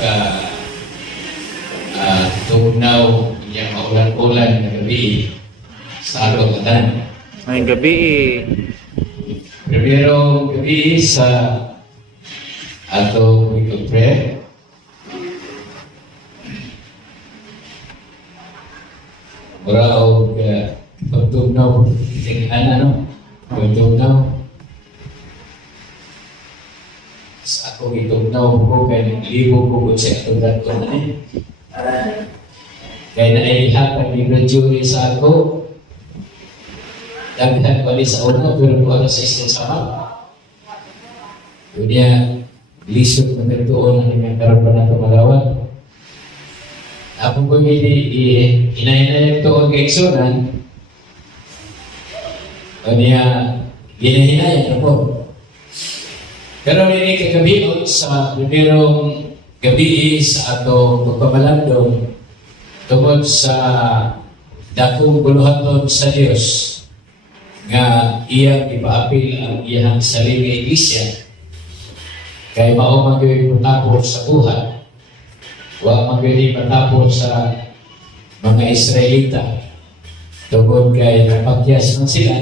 ka tunaw yung maulan-ulan na gabi sa Alokatan. Ngayong gabi Primero gabi sa ato week of prayer. Mura o pagtunaw pagtunaw sa ako itugnaw ko kaya naglibo ko sa atong dato na kaya naihapag ni graduate sa ako daghan ko sa una pero ko sa isang sama dunia lisod na bertuon ang mga karapan na tumalawan ako ko inahinayag to ang kaigsunan o niya ginahinayag ako. Pero nini kagabi sa primerong gabi sa ato pagpamalandong tungod sa dakong buluhaton sa Dios nga iyang ipaapil ang iyang sarili nga iglesia kay mao magyoy matapos sa buhat wa magyoy matapos sa mga Israelita tungod kay napakyas man sila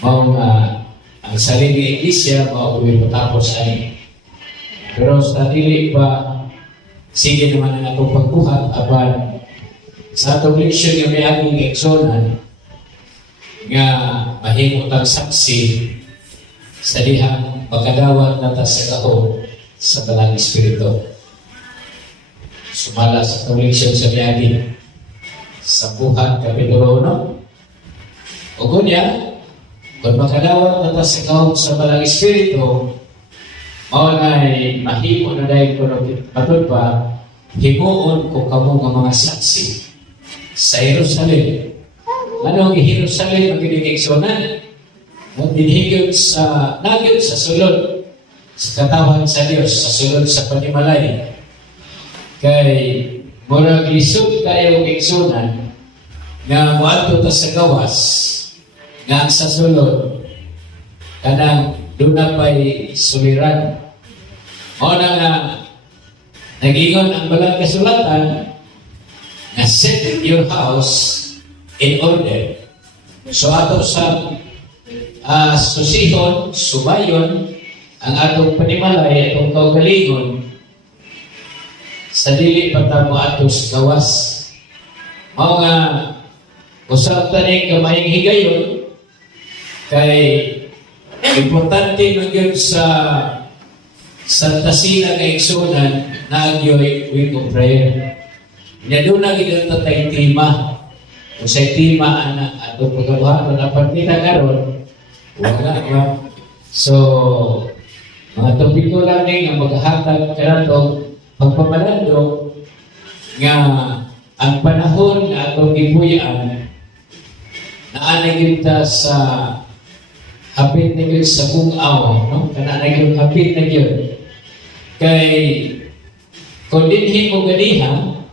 mao nga ang sarili nga iglesia mauwi matapos ay. Pero sa dili pa sige naman ang atong pagbuhat aban sa atong leksyon nga may aging eksonan nga mahimot ang saksi sa dihang pagkadawat nata sa kaho sa Balang Espiritu. Sumala sa atong leksyon sa miyagi sa buhat kapitulo 1. O kunya kung makadawat na sa kaong sa Balang Espiritu, mao na'y mahimo na dahil ko patod pa, himuon ko kamo ng mga saksi sa Jerusalem. Ano ang Jerusalem ang ginigiksonan? Magdinhigod sa nagyod sa sulod, sa katawan sa Diyos, sa sulod sa panimalay. Kay murag lisod kayo ang iksonan nga muadto ta sa gawas nga ang sa sulod kanang doon na pa'y suliran. O na nga nag-ingon ang balang kasulatan na set your house in order. So ato sa susihon, subayon ang atong panimalay, atong kaugalingon sa dili patamo ato sa gawas. Mao nga usap taning kamayang higayon kay importante magyud sa Santa Sina nga igsunan na agyoy week of prayer. Nya doon na gidatay tema. Kung sa'y tema anak ato pagkabuhaton na partida karon wala ba? So mga topiko lang nga maghahatag kanato pagpamalando nga ang panahon nga atong gipuy-an naanay kita sa hapit na yun sa bungaw, no? Kana na yun hapit na yun. Kay kung dinhin mo ganiha,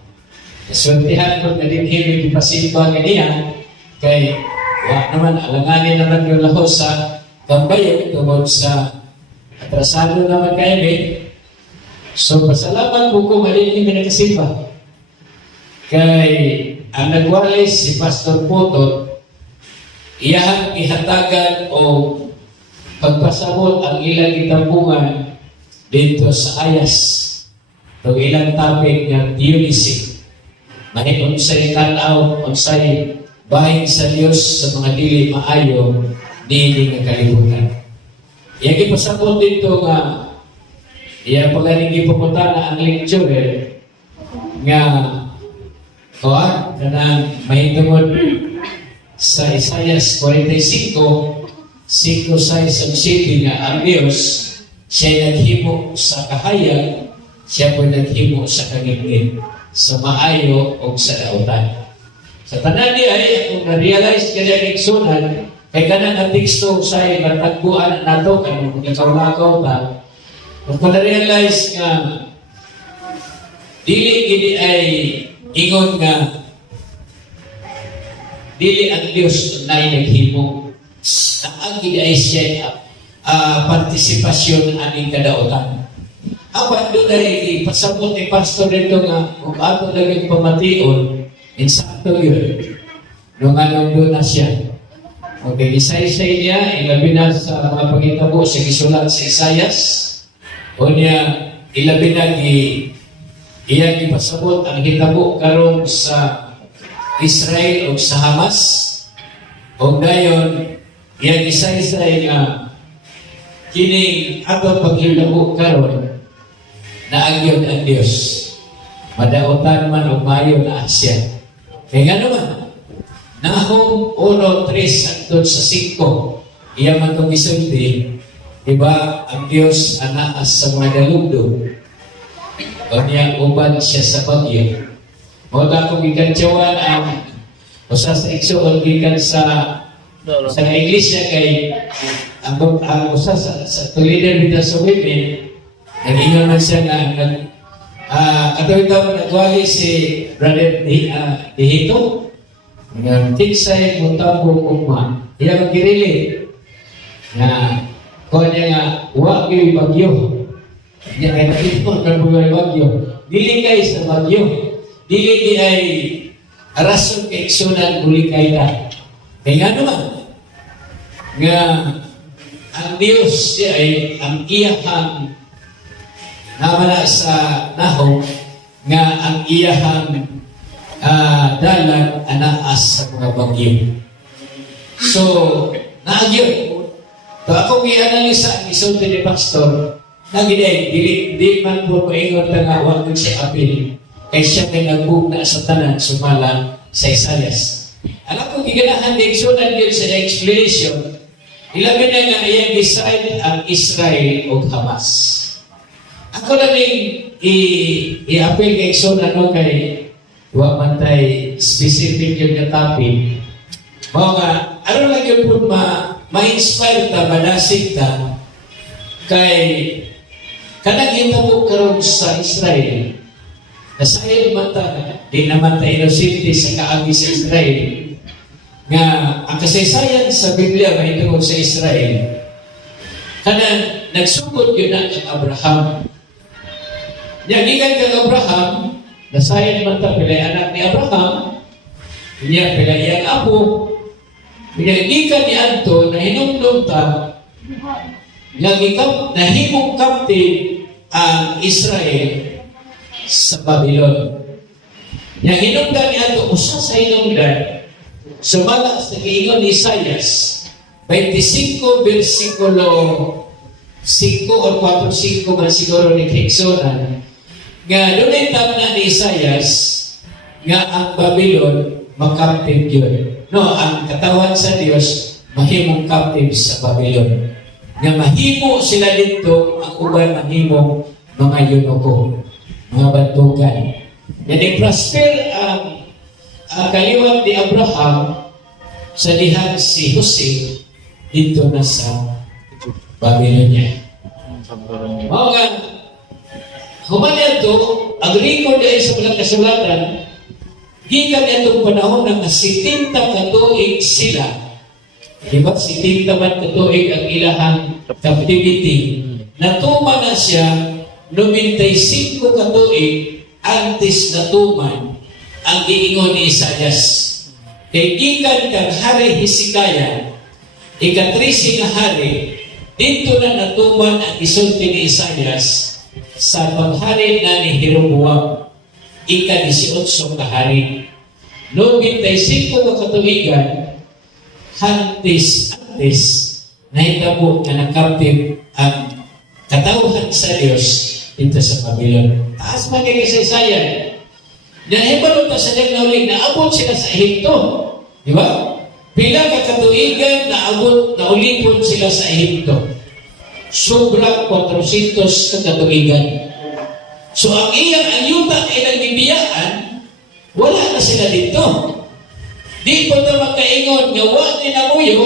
naswertihan ko na dinhin mo ipasimba ganiha, kay wa naman, alanganin naman yung lahos sa kambayo tungod sa atrasado naman kayo So, pasalamat po kung alin yung nakasimba. Kay ang nagwalis si Pastor Potot, iyahang ihatagan o pagpasabot ang ilang itampungan dito sa Ayas. Itong ilang topic ng unity. Mahit unsay tanaw, unsay bahin sa Diyos sa mga dili maayo, dili nga kalibutan. Iyang ipasabot dito nga, iyang pagaling ipupunta na ang lecture nga kanang mahitungod sa Isaias 45, 5-6 ang city nga ang Diyos, siya naghimo sa kahayag, siya po naghimo sa kagigid, sa maayo o sa dautan. Sa tanan niya ay kung na-realize ka niya iksunan, kay kanang ang teksto sa matagpuan nato, kung nagkaulakaw ka, kung na-realize nga, dili gini ay ingon nga, dili ang Diyos na naghimo. Ang gini ay siya partisipasyon aning kadautan. Apat doon ay ipasabot ni pastor dito nga kung ato laging pamation, insakto yun. Nung anong doon na siya. Okay, isay-say niya, ilabi na sa mga pangitabo sa gisulat sa Isayas. O niya, ilabi na iyang ipasabot ang hitabo karon sa Israel o sa Hamas. O gayon, iyang isay-say nga kining ato paghitabo karon na agyon ang Diyos. Madautan man o mayo na asya. Kaya nga naman, Nahum 1:3 hangtod sa 5, iya man itong isulti, diba, ang Diyos anaas sa mga dalugdog. O niya uban siya sa bagyo. O na kung ikantyawan ang usa sa igsoon gikan sa iglesia kay ang usa sa tulidan bitaw sa women, nag-ingon man siya nga katawid daw nagwali si Brother Dihito. Ngayon, tiksay mutabo kuma. Iya magkirili. Na, kung niya nga, huwag yung bagyo. Niya kaya nakito ng mga bagyo. Dili kay sa bagyo. Dili di ay rason kay iksunan uli kay na. Kaya nga naman, nga ang Diyos siya ay ang iyahang namana sa Nahum nga ang iyahang dalan anaas sa mga bagyo. So, naagyon. So, ako i-analisa ang isulti ni Pastor na giday, di man po paingon nga huwag siya apil kay siya may nagbugna sa tanan sumala sa Isayas. Alam ko, giganahan din sunan yun sa explanation, ilabi na nga iyang decide ang Israel o Hamas. Ako lang i-apil kay sunan no kay wa man tay specific yung topic. Mga ano lang yun po ma-inspire ta, manasig ta kay kanang hitabo karon sa Israel. Nasayad man ta, di naman ta inosente sa kaagi sa Israel. Nga ang kasaysayan sa Biblia may tungkol sa Israel. Kanang nagsugod yun na ang Abraham. Gikan kang Abraham, nasayad man ta pilay anak ni Abraham, niya pilay iyang apo, pinaigikan ni Anto na hinumdum ta, nahimong captive ang Israel sa Babylon. Yang hinumdan ni Anto, usa sa hinumdan, sumala sa giingon ni Isayas, 25 versikulo 5 o 4-5 man siguro ni Higsonan, nga doon ay tamna ni Isayas nga ang Babylon makaptive yun. No, ang katawan sa Diyos mahimong captive sa Babylon. Nga mahimo sila dito, ang uban mahimong mga yunoko, mga bantugan. Yan prosper ang kaliwat ni Abraham sa dihan si Jose dito na sa Babylonia. Mga human ito, ang record ay sa mga kasulatan, gikan itong panahon na 70 katuig sila. Diba? 70 man katuig ang ilahang captivity. Natuman na siya 95 katuig antes natuman ang giingon ni Isayas. Kay gikan kang hari Hezekiah, ika-13 nga hari, dito na natuman ang isulti ni Isayas sa paghari na ni Jeroboam, ika-18 kahari. 95 ka katuigan, antes nahitabo na nakaptib ang katawhan sa Diyos dito sa Babylon. Taas man kay kasaysayan. Nahibalo pa sa diyang naulig na abot sila sa Ehipto. Di ba? Pila ka katuigan na abot, naulipon sila sa Ehipto. Sobra 400 ka katuigan. So ang iyang ayuda ay nagbibiyaan, wala na sila dito. Di po ito magkaingon nga wala na muyo,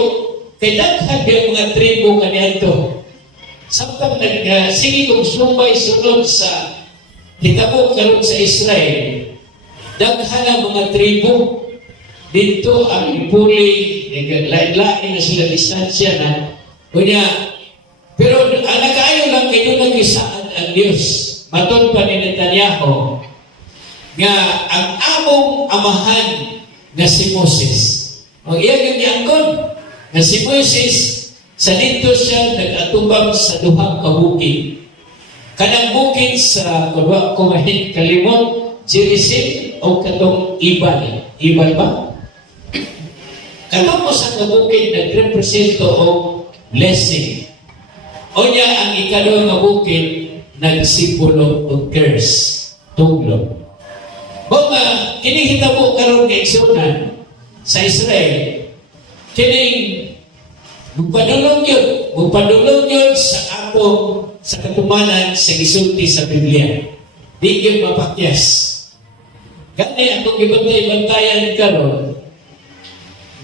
kay daghan yung mga tribo kaniadto. Samtang sige kong sumbay sunod sa hitabo karon sa Israel, daghan ang mga tribo dito ang ipuli, lain-lain na sila distansya na. Kunya, pero ang nagkaayo lang kayo nag-isaan ang Diyos. matud pa ni Netanyahu nga ang among amahan nga si Moses. O iya yung giangkon nga si Moses sa dito siya nag-atubang sa duhang ka bukid. Kanang bukid sa kumahin kalimot Gerizim o katong Ibal. Ibal ba? Katong mo sa kabukid nagrepresento o blessing. O niya ang ikaduhang nga bukid nagsimbolo o curse, tuglo. Mga kinihitabo karon kay igsunan sa Israel, kining magpadulong yun sa atong sa katumanan sa gisulti sa Biblia. Di yun mapakyas. Gani atong ibantay-bantayan karon,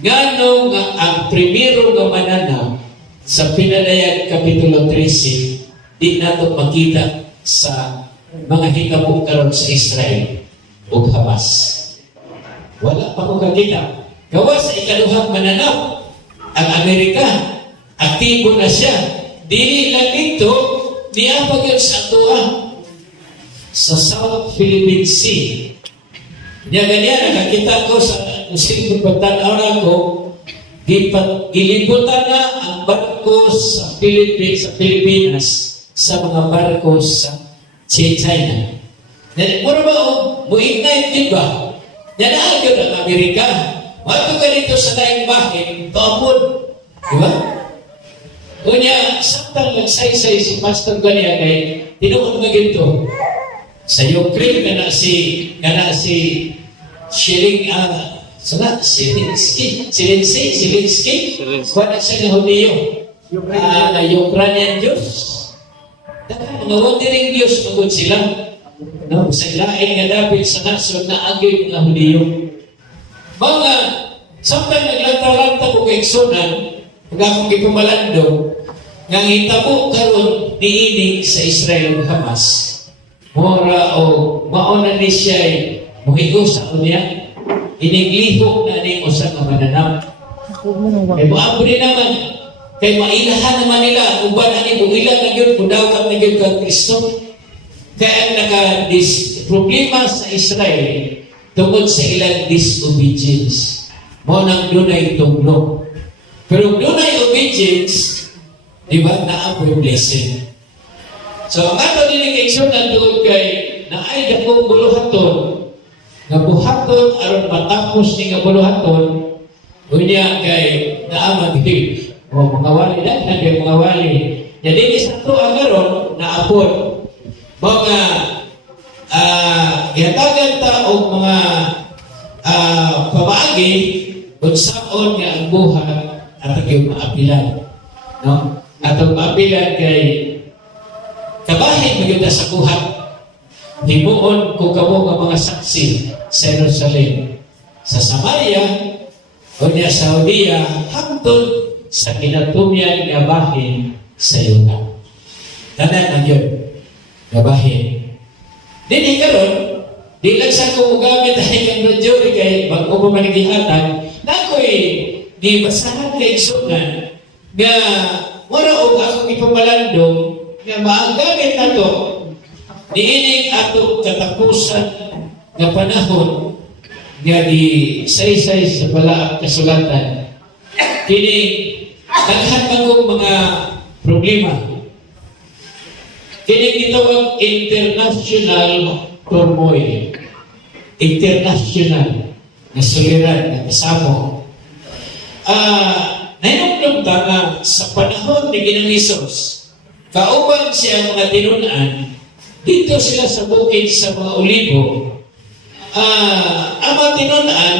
ngano nga ang primero nga mananaw sa Pinadayag Kapitulo 13, di nato makita sa mga hitabo karon sa Israel o Hamas. Wala pa ko kakita. Gawa sa ikaduhang mananaw, ang Amerika, aktibo na siya. Dili lang dito, niapag yun sa tuwa sa South Philippine Sea. Niya ganyan, nakakita ko sa musikong pagtanaw na ko, gilibutan na ang barko sa Pilipinas sa mga barko sa China. Mura ba mo-ignite din ba? Yan agad ang Amerika. Wato ka dito sa daing bahin, paapod. Diba? Kunya, samtang nagsaysay si Pastor Gania kay tinuod na ginto. Sa Ukraine kana si Zelensky. Wala siya na Hudiyo. Ukrainian Diyos. Mga wandering Diyos magod sila. No, sa ilaing nga dapit sa nasod na agay mga Hudiyo. Mga samtang naglanta-lanta ko kay Iksunan, pag akong ipumalando, nga hitabo karon niining sa Israel ug Hamas. Mora o mauna ni siya muhigo sa unya, iniglihok na ning usa ka mananaw. Kay buabo din naman, kay mailahan naman nila, uban ani builan na gyud pudawat na gyud kang Kristo. Kaya problema sa Israel tungod sa ilang disobedience. Mo nang dunay tuglo. Pero dunay obedience, di ba, naapoy blessing. So, ang ato nilikasyon na tungod kay naay dakong buluhaton, nga buhaton aron matapos ni nga buluhaton, unya kay naamag o mga wali na kay mga wali. Jadi sa to agaron naapod mga ihatagan ta og mga pamaagi kung saan nga ang buhat at ang maapilan. No? At ang maapilan kay kabahin magyuda sa buhat. Himuon kung kamo nga mga saksi sa Jerusalem, sa Samaria, o niya sa Judea, hangtod sa kinatumyan nga bahin sa Yuda. Tanan ang yun. Gabahin. Dili karon, di lang sa kong gamit ay kang radyo kay bago pa manigihatan, na ako'y di basahan kay Iksunan nga mura o akong ipapalandong nga maagamit na to diinig ato katapusan nga panahon nga di saysay sa balaang kasulatan. Kini daghan magong mga problema. Kini gitawag international turmoil. International na suliran, na kasamo. Nainumdum ta nga sa panahon ni Ginang Hesus, kauban siya mga tinunan, dito sila sa bukid sa mga olibo, ang mga tinunan,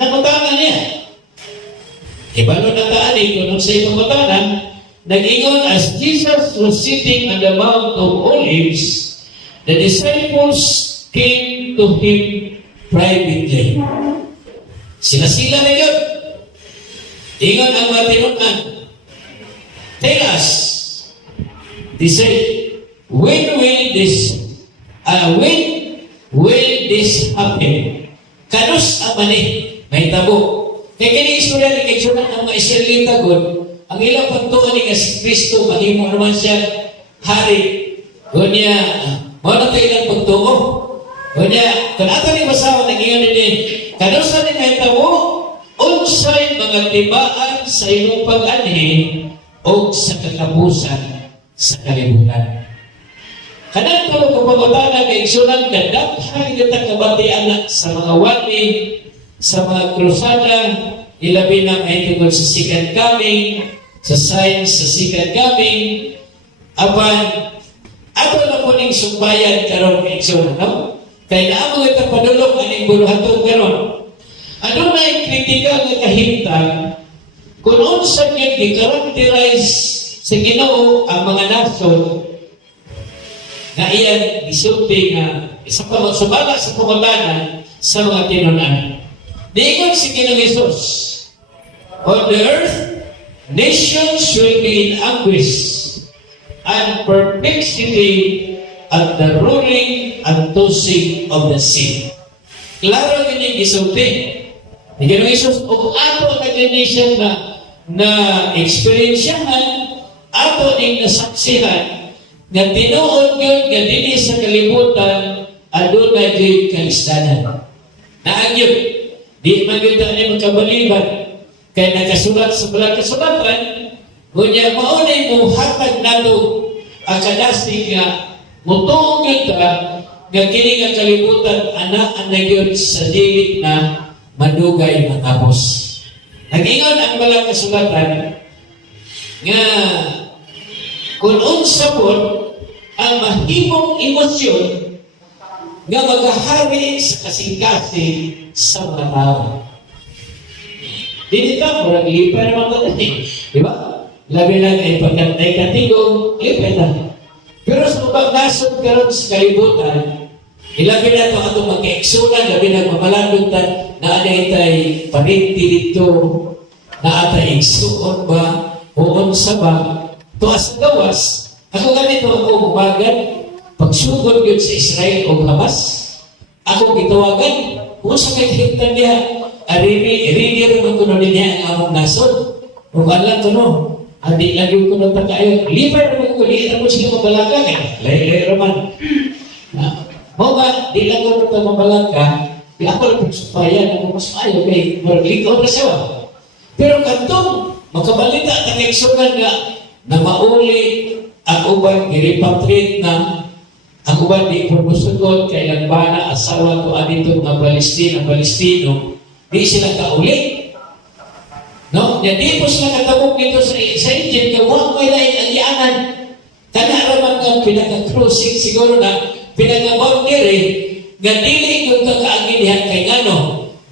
namutanan niya. Ibalo na taani kung sa ibang matanan, nag-ingon, as Jesus was sitting on the Mount of Olives, the disciples came to Him privately. Sila-sila na yun. Ingon ang mga tinunan. Tell us, they say, when will this happen? Kanus amani, may tabo. Kaya kini istorya ni Keksunan ang mga Israelita God, ang ilang pagtuon ni si Kristo, mahimo naman siya hari. Gunya, Mao tayo ng pagtuo. Kanya, kung ato ni basawa, nag-ingon din, kanusa ni may tabo, unsay mga tibaan sa iyong pag-anhi o sa kakapusan sa kalibutan. Kanang tulog ko pagutana kay igsunan ka, dapat kita kabatian sa mga wali, sa mga krusada, ilabi na may tungkol sa second coming, sa science, sa second coming, apan, ato na po ning sumbayan karon kay igsunan, no? Kaya naamang ito padulong aning buluhatong karon. Ano na yung kritikal na kahimtang kung unsa niya i-characterize sa Ginoo ang mga nason na iyan isulti nga isa pa magsubala sa pangutanan sa mga tinunan. Diingon si Ginoong Hesus, on the earth, nations will be in anguish and perplexity at the roaring and tossing of the sea. Klaro ganyan isulti. Ni Ginoong Hesus, o ato nag-nation na experiensyahan, ato ning nasaksihan, nga tinuod yun, nga dili sa kalibutan, aduna yun kalistanan. Naan yun, di man yun tayo magkabaliban, kaya nakasulat sa balang kasulatan, ngunya maunay mo hatag nato ang kadasig nga, mutuong yun ta, nga kini nga kalibutan, anaan na yun sa dilit na madugay matapos. Nag-ingon ang balang kasulatan, nga kung unsa po ang mahimong emosyon nga maghahari sa kasing-kasing sa mga tao. Dili ka, murag lipay naman ito eh. Di ba? Labi lang ay pagkantay katigong, lipay na. Pero sa mga nasod karon sa kalibutan, ilabi na ito atong magkaiksunan, labi na mamalandutan, na anay parinti dito, na atay iksuon ba, uon sa ba, tuas gawas, ako ganito ako umagan, pagsugod yun sa Israel o Hamas, ako gitawagan, kung sa kahit niya, rini rin ko na niya ang among nasod. Kung alam ko no, hindi lagi ko na takayo, lipay naman ko, liit ako sila mabalaga, lay raman. Mau ba, di lang ko na mabalaga, di ako lang pagsupayan, ako mas maayo, kay maraglikod na siya. Pero kantong, magkabalita, takiksugan nga, na mauli ang uban i-repatriate na ang uban di purmusugod kay lagbana asawa ko adito ng Palestino di sila kauli no? Yan di po sila katabok dito sa Egypt na huwag may lain ang ianan kanaraman nga pinaka-cruising siguro na pinaka-boundary nga dili yung kakaaginihan kay ngano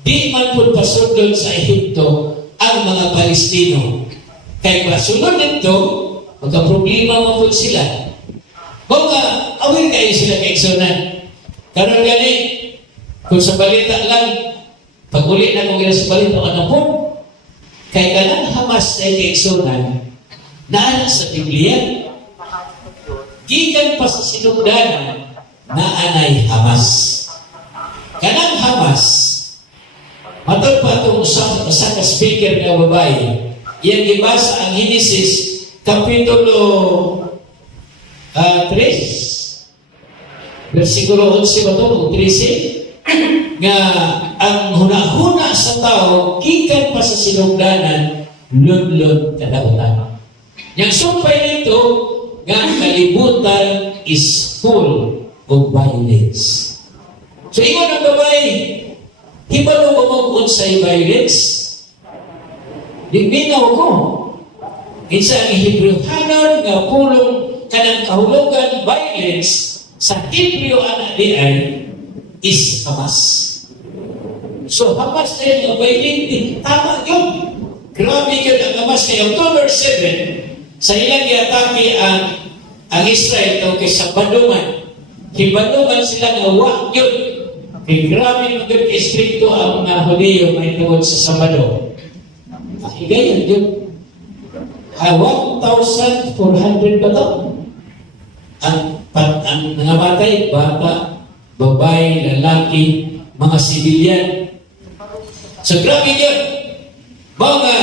di man po pasundod sa Egypto ang mga Palestino kay pasunod nito magka-problema mo po sila. Kung awin kayo sila kaigsunan. Karon gani, kung sa balita lang, pag uli na kung sa balita, ano po? Kay kanang Hamas ay kaigsunan, naan sa Biblia, gikan pa sa sinugdanan, naanay Hamas. Kanang Hamas, matod pa itong usa ka speaker na babae, iyang gibasa ang Genesis Kapitulo 3, versikulo 11 ba ito, 13, nga ang huna-huna sa tao, gikan pa sa sinugdanan, lud-lud kadautan. Yang sumpay nito, nga kalibutan is full of violence. So, ingon ang babae, hibalo mo mag-un sa violence? Digminaw ko. Isa ang Hebrewhanon nga pulong kanang kahulugan violence sa Hebreo anak di ay is Hamas. So Hamas na yung violent, tama yun. Grabe yun ang Hamas kay October 7 sa ilang iatake ang Israel ito kay Sabaduman. Hibaduman sila nga wak yun. Kay grabe yun kay stricto ang mga Hudiyo may tungod sa Sabado. Pakigayan yun. 1,400 ba ito? Ang nangamatay, bata, babae, lalaki, mga sibilyan. So grabe yun. Mga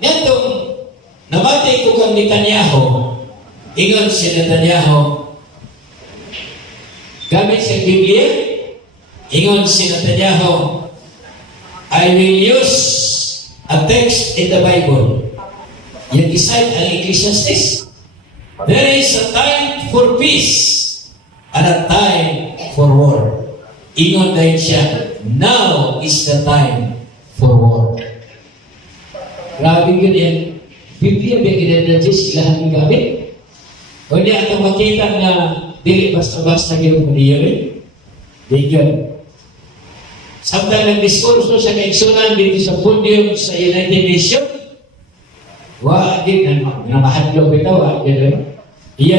nitong namatay ko kang Netanyahu, ingon si Netanyahu, gamit sa Biblia, ingon si Netanyahu, I will use a text in the Bible. Yung isay ang Ecclesiastes. There is a time for peace and a time for war. Ingon dahil siya, now is the time for war. Grabe yun yan. Biblia ba kinadadjust lahat ng gamit? O hindi ato makita na dili basta-basta yung maniyo di yun. Samtang nag-diskurso sa kaigsunan dito sa podium sa United Nations, din na mahadlong bitaw, iya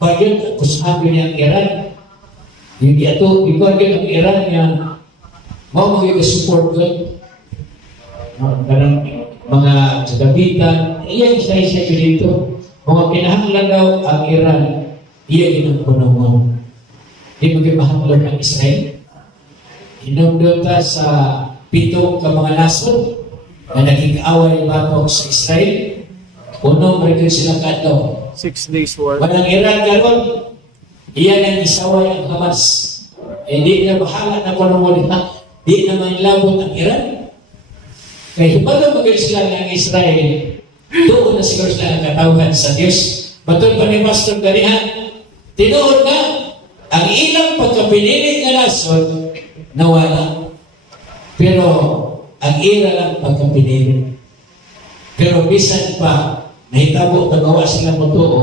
pagyon kusabi niya ang Iran. Yung ato ipagyon ang Iran niya mau mag-support ko. Kanang mga kagabitan, iya isa-isa dito. Mga kinahanglan daw ang Iran, iya ginagpunungon. Di magimahadlong ang Israel. Hinumdota sa 7 ka mga nason na naging-away batok sa Israel. Unong rin sila kadto. 6 days war. Walang Iran karon, iyan ang isaway ang Hamas. Di na bahala na kung di naman labot ang Iran. Kaya hibalo magiging sila ng Israel, doon na siguro sila ang katawhan sa Diyos. Batul pa ni Pastor Ganihan, tinuod na ang ilang pagkapinilig na nason, nawala. Pero ang ira lang pagkapinilig. Pero bisan pa, nahitabo tagawa sila mo tuo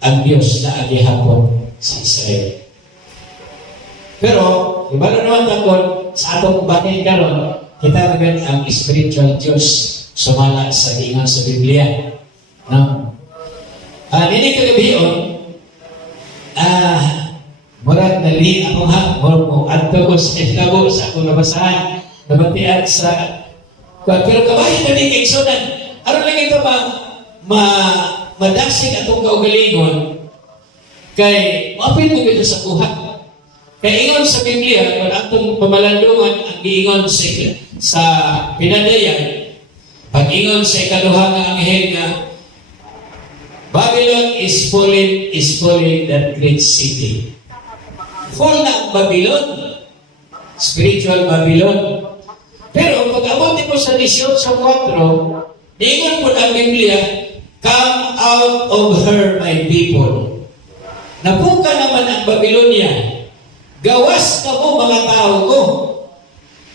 ang Diyos na agihapon sa Israel. Pero, iba na naman takon, sa atong batin karon, kita naman ang spiritual Diyos sumala sa ingat sa Biblia. No? Nini kagabion, murag nali akong mo adto ko sa itlabo sa akong nabasahan, nabatian sa pero kabahin na ni kaigsunan, aron lang ito madasig atong kaugalingon kay mapil mo ito sa kuha. Kaya ingon sa Biblia, kung atong pamalandungan ang giingon sa pinadayan, pag ingon sa ikaduha nga anghel nga, Babylon is falling that great city. Fall na ang Babylon, spiritual Babylon. Pero pag abot mo sa 18:4, ingon po ang Biblia, come out of her, my people. Napuka naman ang Babylonia. Gawas ka mo mga tao ko.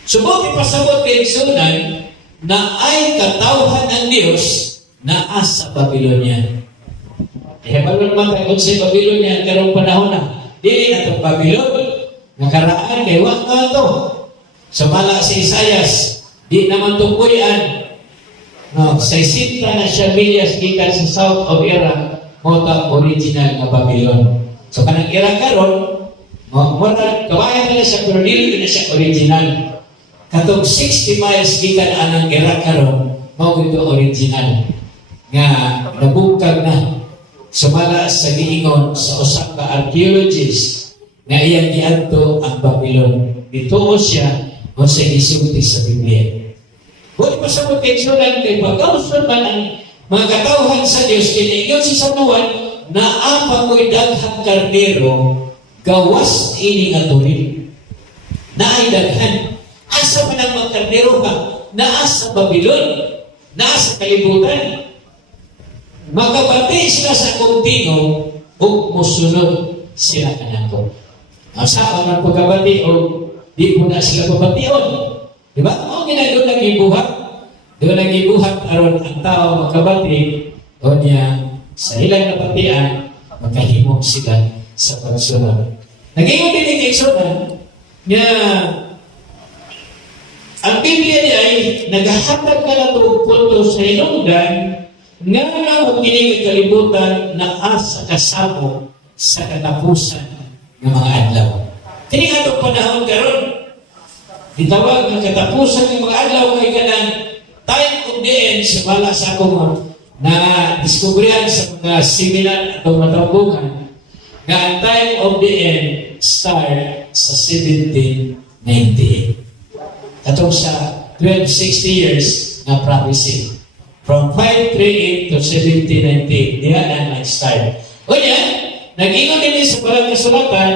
Subok ipasabot kay Sunan na ay katawhan ng Diyos na asa Babylonia. Balon man tayo sa Babylonia karong panahon na. Dili na itong Babylon. Nakaraan kay wak na ito. Sumala si Isaias, di naman tungkuyan. No, 60 na siya milyas gikan sa south of Iraq, mota original na Babylon. So kanang Iraq karon, mura kabayan nila siya pero dili na siya original. Katong 60 miles gikan anang Iraq karon, mao gito original. Nga nabukag na sumala sa giingon sa usa ka archaeologist nga iyang giadto ang Babylon. Dituo siya o sa gisulti sa Biblia. Huwag pasabot kay Sunan kay pagkausap man ang mga katawhan sa Diyos, kiniingon si Samuel na ang pamoy daghang karnero gawas ini nga tuloy. Na ay daghan. Asa man ang mga karnero ka? Naa sa Babylon. Naa sa kalibutan. Magkabati sila sa kuntingo o musunod sila kanako. Asa man pagkabati o di po na sila pabation. Diba? O ginagawa na gibuhat. Doon na gibuhat aron ang tao magkabati o niya sa ilang napatian magkahimok sila sa pagsunod. Nag-ingon din ni Sunan niya ang Biblia niya ay naghahatag ka na itong punto sa inungdan nga ang kinig kalibutan na asa kasamo sa katapusan ng mga adlaw. Kini nga itong panahon karon, itawag ng katapusan ng mga adlaw kay kanang time of the end, sumala sa akong na diskubrihan sa mga seminar at matambungan nga ang time of the end start sa 1798. Atong sa 1260 years na prophecy. From 538 to 1798, diyan ang nag-start. O yan, nag-ingon din sa parang kasulatan,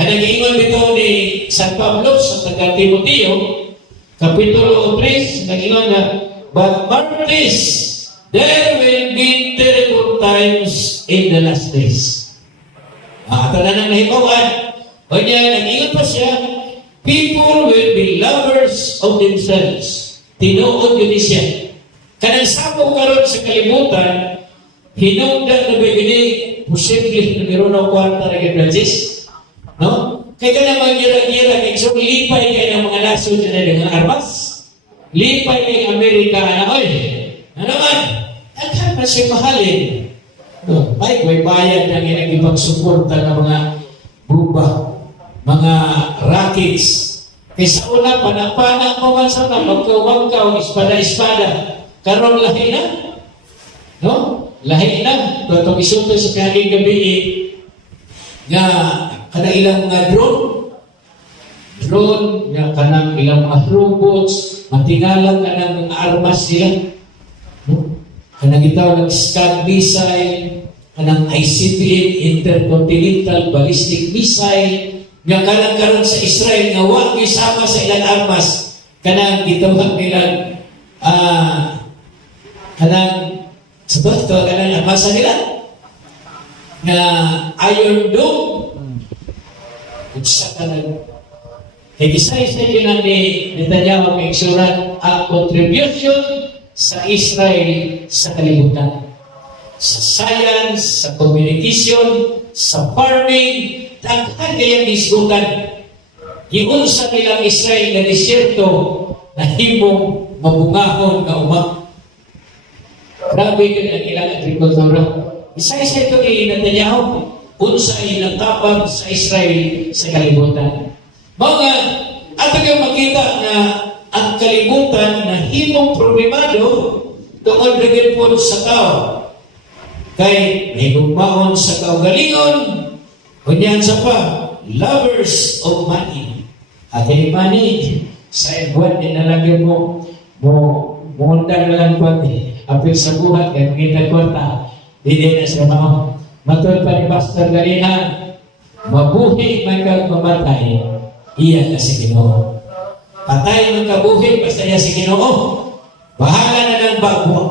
Kanag-ingon dito ni San Pablo sa taga Timoteo, Kapitulo 3, nag-ingon na, but mark this, there will be terrible times in the last days. Tanan ng nahibawan. O niya, nag-ingon pa siya, people will be lovers of themselves. Tinuod yun siya. Kanang sabong karon sa kalibutan, hinungdan na begini, posible na meron ng kwarta na Francis. No? Kaya ka naman gira-gira, kaya so lipay kayo ng mga nasod na ng armas. Lipay kayo Amerika na, oy, ano man? Agad na siya mahalin. No, may bayad ng inagipagsuporta ng mga buba, mga rockets. Kaysa una, panapana mo man sa na, magkawagkaw, espada-espada. Karon lahi na. No? Lahi na. Itong isunto sa kaging gabi nga kada ilang mga drone, nga kanang ilang mga robots, matingalang kanang mga armas sila. No? Kanang itawag ng Scud missile, kanang ICBM, Intercontinental Ballistic Missile, nga kanang karon sa Israel, nga huwag isama sa ilang armas, kanang itawag nilang, kanang, sabot ito, kanang armasa nila, nga Iron Dome, kung sa kanang, isa-isa yun ang ni Netanyahu ang iksurat ang contribution sa Israel sa kalibutan. Sa science, sa communication, sa farming, daghan kayang isgutan. Giunsa nilang Israel na disyerto na himong mabungahon nga umak. Grabe yun ang ilang agrikultura. Isa-isa ito ni Netanyahu, unsa ay natapag sa Israel sa kalibutan. Mga, ato kayong makita na ang kalibutan na himong problemado tungod rin po sa tao. Kay may gugmaon sa kaugalingon, kunyan sa pa, lovers of money. At yung money, sa buwan din nalagyan mo, muundang lang po, apil sa buhat, kaya makita kwarta, hindi na sa mga matol pa ni Pastor Garina, mabuhi man kang mamatay, iya kasi Ginoo. Patay ng kabuhi, basta niya si Ginoo. Bahala na ng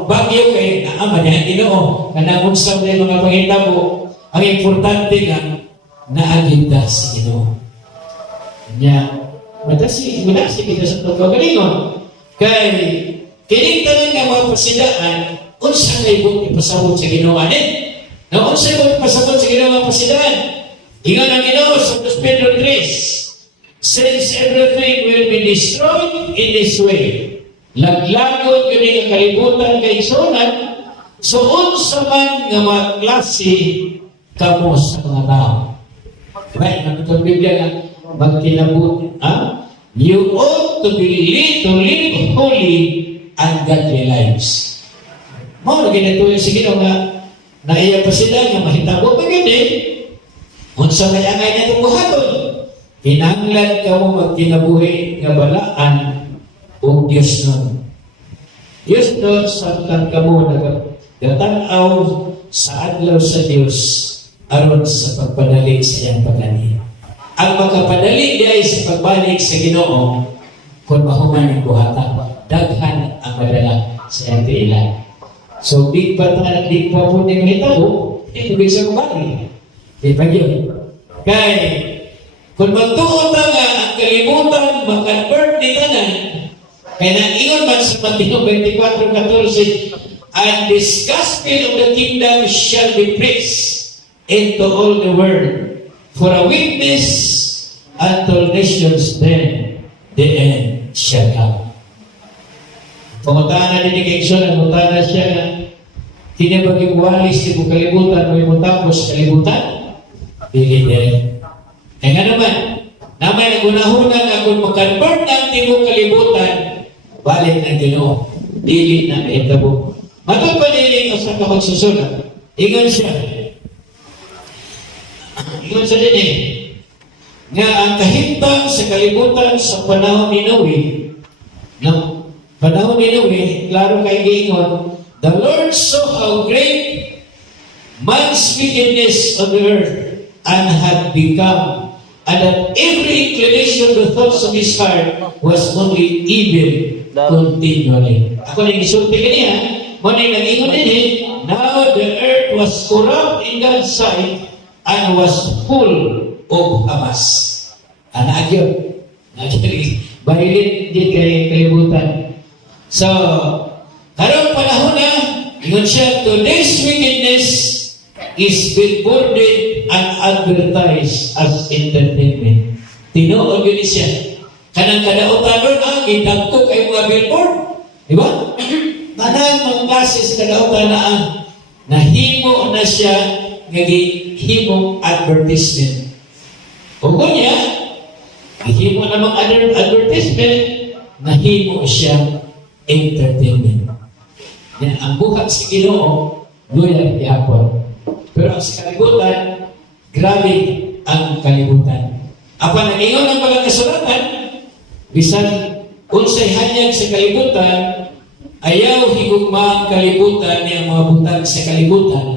bagyo kay naama niya ang Ginoo. Kanang unsam na mga pangitabo, ang importante lang, naagita si Ginoo. Kanya, madasi kita sa pagkagalingon. Kay, kining tanan nga mga pasidaan, unsa na ibang ipasabot sa Ginoo na unsa ibang ipasabot sa Ginoo mga pasidaan? Ingon ang Ginoo sa 2 Pedro 3, since everything will be destroyed in this way, laglagon yun yung kalibutan kay Sonan, so unsa man nga mga klase kamo sa mga tao. Right, nagtutong Biblia nga, magkinabuti, you ought to live holy and godly lives. Mo, ginito yung sige nga, naiya pa sila nga mahitabo pa gini, unsa kaya nga niya itong buhaton. Kinanglan ka mo magkinabuhi nga balaan o Diyos nun. Diyos nun, samtang ka mo nagatanaw sa adlaw sa Diyos aron sa pagpadali sa iyang pagani. Ang magkapadali diay sa pagbalik sa Ginoo kung mahuman ang buhata, daghan ang madala sa iyang tiilan. So, di pa po din hitabo, ito sa kumari. Di ba yun? Kaya, kung magtuon na nga ang kalibutan, mag-convert ni tanan, kaya nang-ingon man sa Mateo 24:14, and this gospel of the kingdom shall be preached into all the world for a witness unto nations, then the end shall come. Pangutahan na din ni Kekson, ang mutana siya na tinibaging walis di mo kalibutan, may mutapos kalibutan, dili din. E nga naman, namay nagunahunan na kung mag-convert na ang tibong kalibutan, balik na Ginoo, dili na naitabo. Matong paniling o sa kapagsusunod, ingon siya din nga ang kahintang sa kalibutan sa panahon ni Noe, klaro kay giingon, the Lord saw how great man's wickedness on the earth and had become and that every inclination of the thoughts of his heart was only evil continually. Ako na gisulti kaniya, mo na nag-ingon din now the earth was corrupt in God's sight and was full of Hamas. Anak yun. Bahilin din kay kalibutan. So, karong panahon na, ingon siya, today's wickedness is billboarded and advertised as entertainment. Tinuod yun siya. Kanang kadautan ron, gitagko kay mga billboard. Di ba? Tanang mga basis kadautan na nahimo na siya himong advertisement. Kung niya, himo na mga advertisement, nahimo siya entertainment. Yan, ang buhat sa Ginoo, luya ihapon. Pero ang sa kalibutan, grabe ang kalibutan. Apa na ingon ang mga kasulatan, bisan unsay hanyag sa kalibutan, ayaw higugma ang kalibutan niya mga butang sa kalibutan,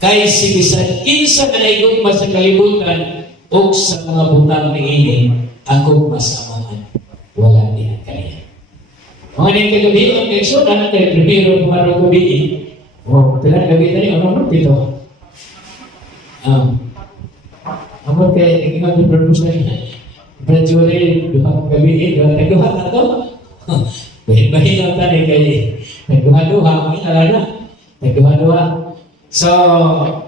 kay si bisan kinsa na higugma sa kalibutan o sa mga butang ni ini, ang gugma sa amahan, wala niya kaniya. Mga niyang kagabi, ang kaigsunan, kaya prepiro kumarang gabi, pilang gabi na niyo, ano pito? Amor kay ikingan yung produce na yun. Gradually, duha gabi, nagduha na to. Bahin-bahin lang tayo kay nagduha-duha, may alala, nagduha-duha. So,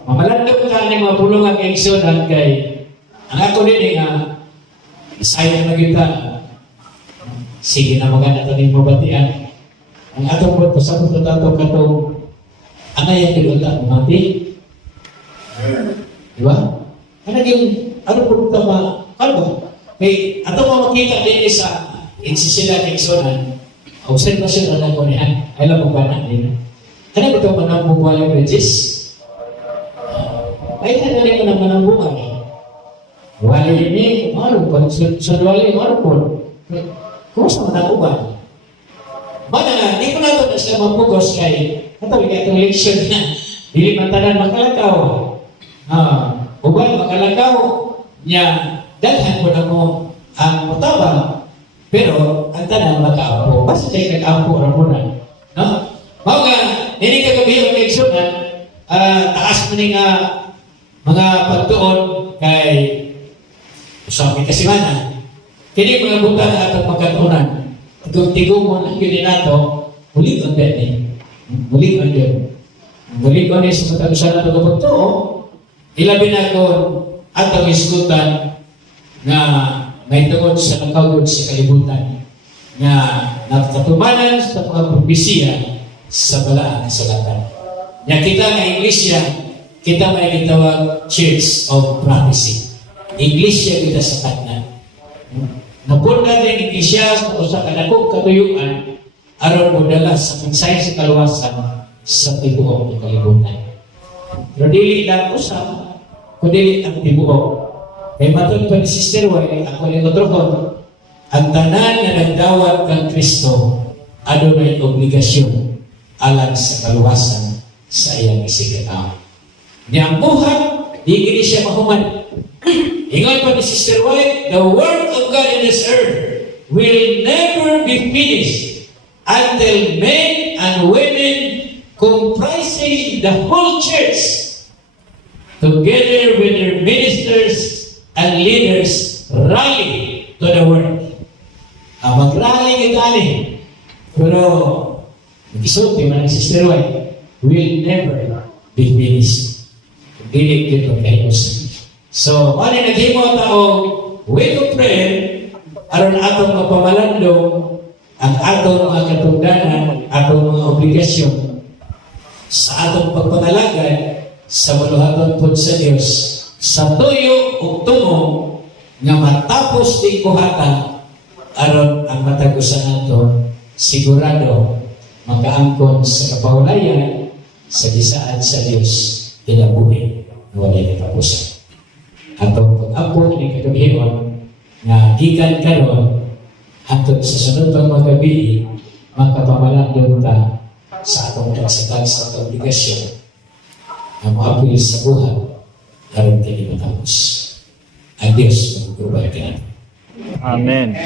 mamalandok ka ng mga pulungan kay igsunan kay ang ako din sayang na kita. Sige na maganda ito ng mabatian. Ang atong po, pasabot na tato katong anay ang kiluta, mati. Diba? Ano po ito ano ba? Kaya atong makita din sa insisila ng sonan, observation na lang ko niya. Alam mo ba na din? Ano ba ito manambubuhay ng regis? Ay, ano rin ko na manambubuhay? Wala yun ano po? Sunwali, ano po? Kung saan manambubuhay? Mana na, di ko na ito na sila mapugos kay ito, itong leksyon na dili mantanan makalakaw. Ubay makalakaw niya, dalhan ko na mo ang mutabang, pero ang tanang makaapo. Basta kayo nag-apo na muna. No? Mga, hindi kagabi ang leksyon na taas mo nga mga pagtuon kay Usami Kasimana. Kini mga buta na atong pagkatunan. Itong tigumon ang yun nato, muli ko din. Muli ko din. Muli ko din sa matagusan na ito pagtuo, ilabi na ko atong iskutan na may tungod sa nakagod sa kalibutan na nakatumanan sa mga propesiya sa balaan ng salatan. Nga kita nga Iglesia, kita may gitawag Church of Prophecy. Iglesia kita sa katnan. Napunda din Iglesia sa kanakong katuyuan aron mo dala sa mensahe sa kaluwasan sa tibuok ng kalibutan. Pero dili lang usap, kundi ang tibuok. Kaya matod pa ni Sister White, ako ni Otrohon, ang tanan na nagdawat kang Kristo, ano may obligasyon alang sa kaluwasan sa iyang isigataw. Di ang buhat, di gini siya mahuman. Ingon pa ni Sister White, the work of God in this earth will never be finished until men and women comprising the whole church, together with their ministers and leaders, rally to the work. Mag-rally kita ni. Pero, isulti man ang Sister White, will never be finished. Dili kito kayos. So, ano naghimo tao, way to prayer, aron atong mapamalandong ang atong mga katungdanan, atong mga obligasyon sa atong pagpanalagad sa maluhaton po sa Diyos, sa tuyo o tungo nga matapos di kuhatan aron ang matagusan nato sigurado makaangkon sa kapaulayan sa gisaan sa Diyos kinabuhi na walay katapusan. Atong pag-apo ni kagabion nga gikan karon atong sa sunod pang mga gabi magkapamalandong ta sa atong kasadag sa atong obligasyon na maapil sa buhat aron tayo matapos. Ang Diyos magtubay ka. Amen.